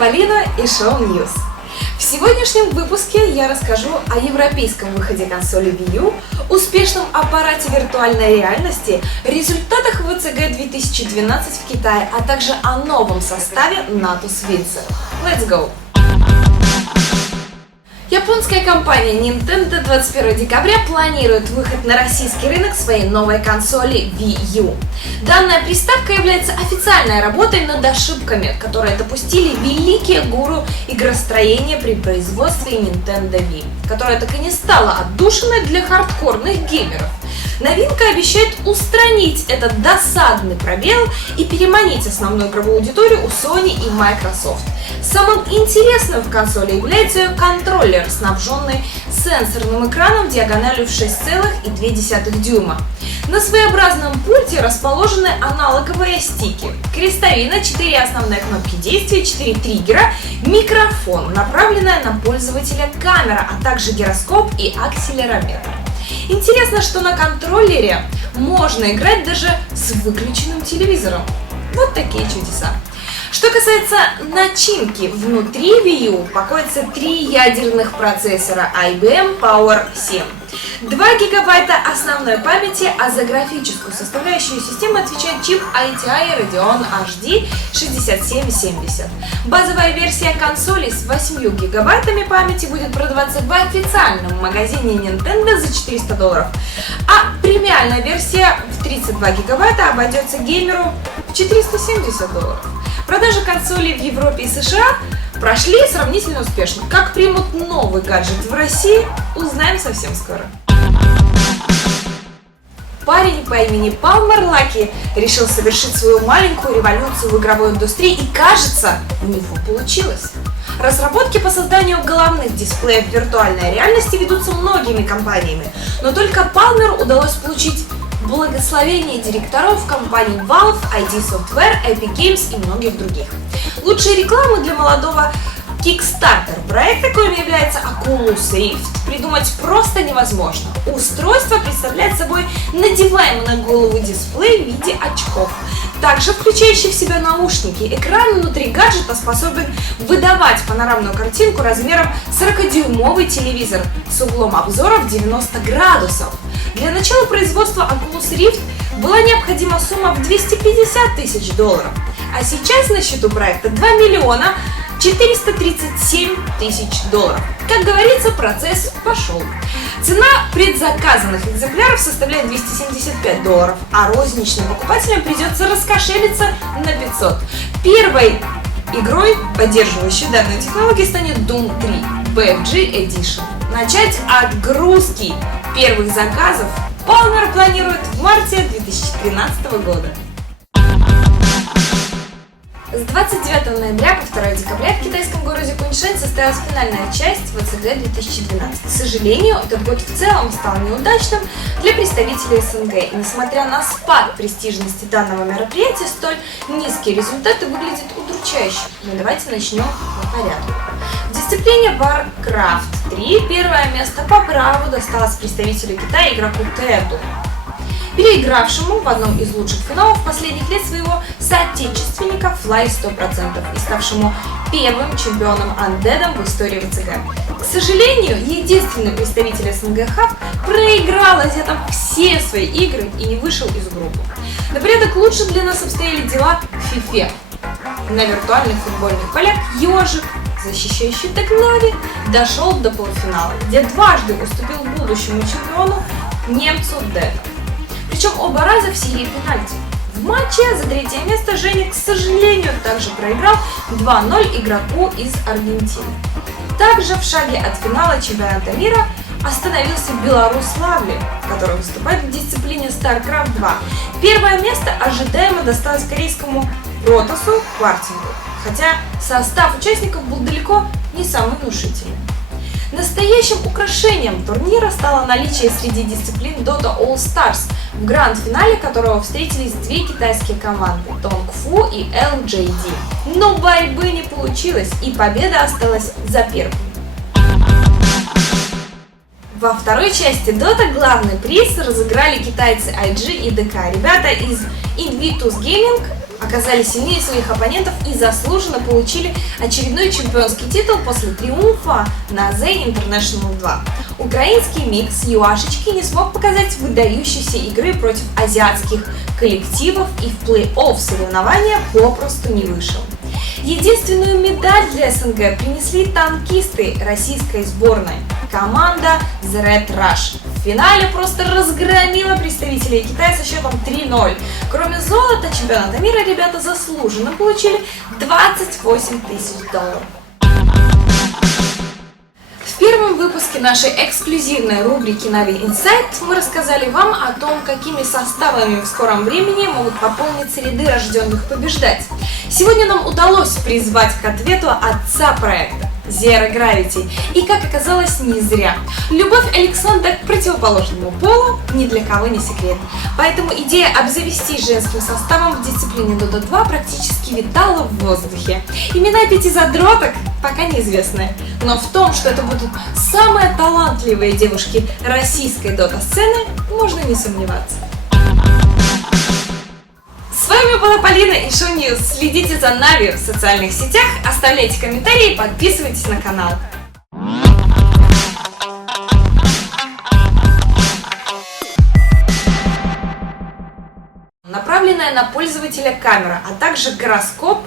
Полина и Шоу News. В сегодняшнем выпуске я расскажу о европейском выходе консоли Wii U, успешном аппарате виртуальной реальности, результатах ВЦГ 2012 в Китае, а также о новом составе Natus Windsor. Let's go! Японская компания Nintendo 21 декабря планирует выход на российский рынок своей новой консоли Wii U. Данная приставка является официальной работой над ошибками, которые допустили великие гуру игростроения при производстве Nintendo Wii, которая так и не стала отдушиной для хардкорных геймеров. Новинка обещает устранить этот досадный пробел и переманить основную игровую аудиторию у Sony и Microsoft. Самым интересным в консоли является ее контроллер, снабженный сенсорным экраном диагональю в 6,2 дюйма. На своеобразном пульте расположены аналоговые стики, крестовина, 4 основные кнопки действия, 4 триггера, микрофон, направленная на пользователя камера, а также гироскоп и акселерометр. Интересно, что на контроллере можно играть даже с выключенным телевизором. Вот такие чудеса. Что касается начинки, внутри Wii U покоятся 3 ядерных процессора IBM Power 7, 2 гигабайта основной памяти, а за графическую составляющую системы отвечает чип ITI Radeon HD 6770. Базовая версия консоли с 8 гигабайтами памяти будет продаваться в официальном магазине Nintendo за $400, а премиальная версия в 32 гигабайта обойдется геймеру в $470. Продажи консолей в Европе и США прошли сравнительно успешно. Как примут новый гаджет в России, узнаем совсем скоро. Парень по имени Палмер Лаки решил совершить свою маленькую революцию в игровой индустрии, и кажется, у него получилось. Разработки по созданию головных дисплеев виртуальной реальности ведутся многими компаниями, но только Палмеру удалось получить благословение директоров компаний Valve, ID Software, Epic Games и многих других. Лучшей рекламы для молодого Kickstarter проекта, коим является Oculus Rift, придумать просто невозможно. Устройство представляет собой надеваемый на голову дисплей в виде очков, также включающий в себя наушники. Экран внутри гаджета способен выдавать панорамную картинку размером 40-дюймовый телевизор с углом обзора в 90 градусов. Для начала производства Oculus Rift была необходима сумма в $250 тысяч, а сейчас на счету проекта $2 437 000. Как говорится, процесс пошел. Цена предзаказанных экземпляров составляет $275, а розничным покупателям придется раскошелиться на 500. Первой игрой, поддерживающей данную технологию, станет Doom 3 BFG Edition. Начать отгрузки первых заказов Палмер планирует в марте 2013 года. С 29 ноября по 2 декабря в китайском городе Куньшань состоялась финальная часть ВЦГ 2012. К сожалению, этот год в целом стал неудачным для представителей СНГ. И несмотря на спад престижности данного мероприятия, столь низкие результаты выглядят удручающе. Но давайте начнем по порядку. В дисциплине Warcraft 3 первое место по праву досталось представителю Китая игроку Теду, переигравшему в одном из лучших финалов последних лет своего соотечественника Fly 100% и ставшему первым чемпионом Undead в истории ВЦГ. К сожалению, единственный представитель СНГ Хак проиграл азиатам все свои игры и не вышел из группы. На порядок лучше для нас обстояли дела в FIFA. На виртуальных футбольных полях ежик, защищающий Текнави, дошел до полуфинала, где дважды уступил будущему чемпиону немцу Дэду. Причем оба раза в серии пенальти. В матче за третье место Женя, к сожалению, также проиграл 2-0 игроку из Аргентины. Также в шаге от финала чемпионата мира остановился белорус Лавли, который выступает в дисциплине StarCraft 2. Первое место ожидаемо досталось корейскому Протасу Квартингу, хотя состав участников был далеко не самый внушительный. Настоящим украшением турнира стало наличие среди дисциплин Dota All Stars, в гранд-финале которого встретились 2 китайские команды – Тонгфу и LJD. Но борьбы не получилось, и победа осталась за первым. Во второй части Dota главный приз разыграли китайцы IG и DK. Ребята из Invictus Gaming оказались сильнее своих оппонентов и заслуженно получили очередной чемпионский титул после триумфа на The International 2. Украинский микс Юашечки не смог показать выдающейся игры против азиатских коллективов и в плей-офф соревнования попросту не вышел. Единственную медаль для СНГ принесли танкисты российской сборной. Команда The Red Rush в финале просто разгромила представителей Китая со счетом 3-0. Кроме золота чемпионата мира ребята заслуженно получили $28 000. В первом выпуске нашей эксклюзивной рубрики Na'Vi Insight мы рассказали вам о том, какими составами в скором времени могут пополниться ряды рожденных побеждать. Сегодня нам удалось призвать к ответу отца проекта Zero Gravity. И, как оказалось, не зря. Любовь Александра к противоположному полу ни для кого не секрет. Поэтому идея обзавестись женским составом в дисциплине Dota 2 практически витала в воздухе. Имена 5 задроток пока неизвестны. Но в том, что это будут самые талантливые девушки российской дота-сцены, можно не сомневаться. С вами была Полина и Шоу Ньюс. Следите за Na'Vi в социальных сетях, оставляйте комментарии, подписывайтесь на канал. Направленная на пользователя камера, а также гороскоп